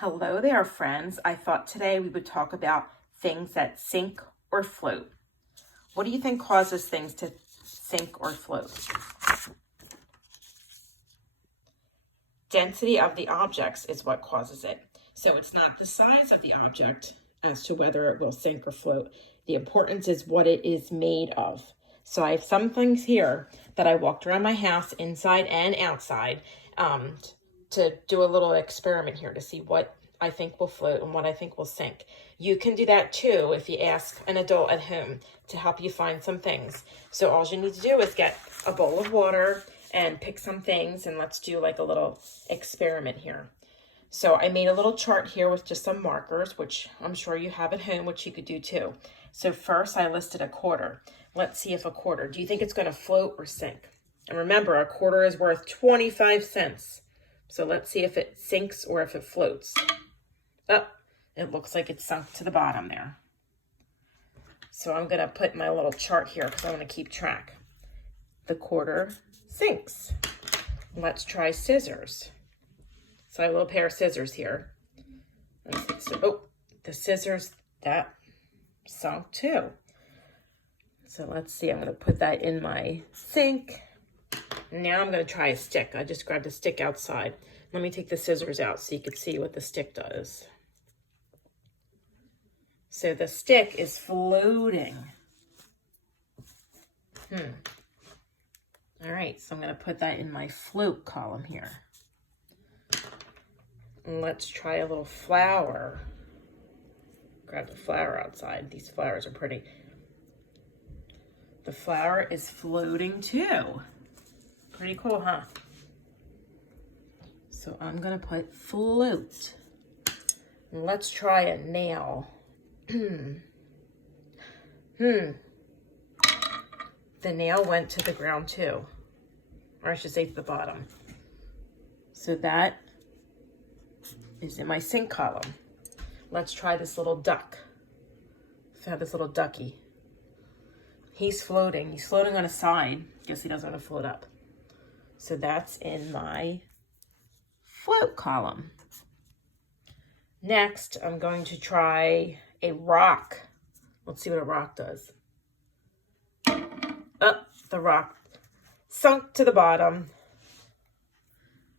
Hello there, friends. I thought today we would talk about things that sink or float. What do you think causes things to sink or float? Density of the objects is what causes it. So it's not the size of the object as to whether it will sink or float. The importance is what it is made of. So I have some things here that I walked around my house inside and outside to do a little experiment here to see what I think will float and what I think will sink. You can do that too if you ask an adult at home to help you find some things. So all you need to do is get a bowl of water and pick some things, and let's do like a little experiment here. So I made a little chart here with just some markers, which I'm sure you have at home, which you could do too. So first I listed a quarter. Let's see if a quarter, do you think it's going to float or sink? And remember, a quarter is worth 25 cents. So let's see if it sinks or if it floats. Oh, it looks like it's sunk to the bottom there. So I'm going to put my little chart here because I want to keep track. The quarter sinks. Let's try scissors. So I have a little pair of scissors here. Oh, the scissors, that sunk too. So let's see, I'm going to put that in my sink. Now I'm going to try a stick. I just grabbed a stick outside. Let me take the scissors out so you can see what the stick does. So the stick is floating. All right, so I'm going to put that in my float column here. And let's try a little flower. Grab the flower outside. These flowers are pretty. The flower is floating too. Pretty cool, huh? So I'm going to put float. And let's try a nail. The nail went to the ground too. Or I should say to the bottom. So that is in my sink column. Let's try this little duck. So I have this little ducky. He's floating. He's floating on a side. Guess he doesn't want to float up. So that's in my float column. Next, I'm going to try a rock. Let's see what a rock does. Oh, the rock sunk to the bottom.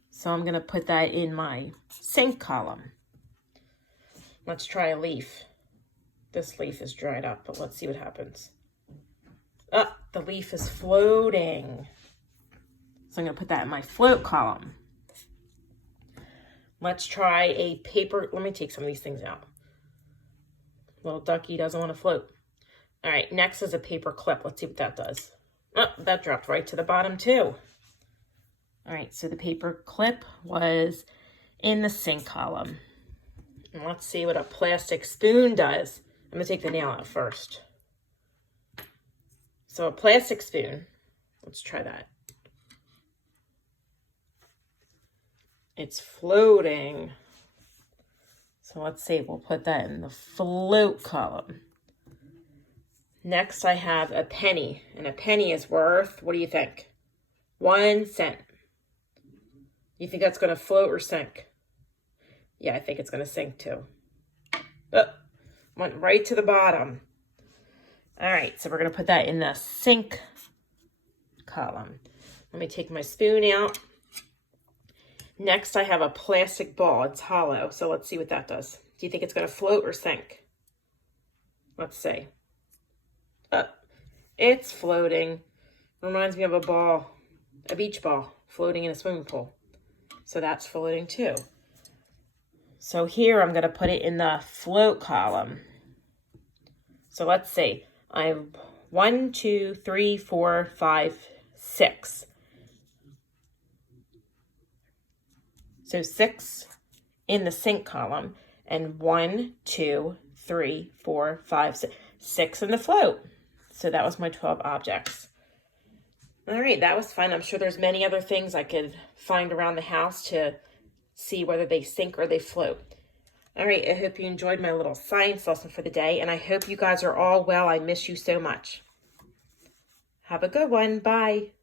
So I'm going to put that in my sink column. Let's try a leaf. This leaf is dried up, but let's see what happens. Oh, the leaf is floating. So I'm going to put that in my float column. Let's try a paper. Let me take some of these things out. Little ducky doesn't want to float. All right, next is a paper clip. Let's see what that does. Oh, that dropped right to the bottom too. All right, so the paper clip was in the sink column. And let's see what a plastic spoon does. I'm going to take the nail out first. So a plastic spoon, let's try that. It's floating. So let's see, we'll put that in the float column. Next, I have a penny, and a penny is worth, what do you think? 1 cent. You think that's going to float or sink? Yeah, I think it's going to sink too. Oh, went right to the bottom. All right, so we're going to put that in the sink column. Let me take my spoon out. Next, I have a plastic ball. It's hollow, so let's see what that does. Do you think it's going to float or sink? Let's see. It's floating. Reminds me of a ball, a beach ball, floating in a swimming pool. So that's floating too. So here I'm going to put it in the float column. So let's see. I have 1, 2, 3, 4, 5, 6. So 6 in the sink column, and 1, 2, 3, 4, 5, 6, 6 in the float. So that was my 12 objects. All right, that was fun. I'm sure there's many other things I could find around the house to see whether they sink or they float. All right, I hope you enjoyed my little science lesson for the day, and I hope you guys are all well. I miss you so much. Have a good one. Bye.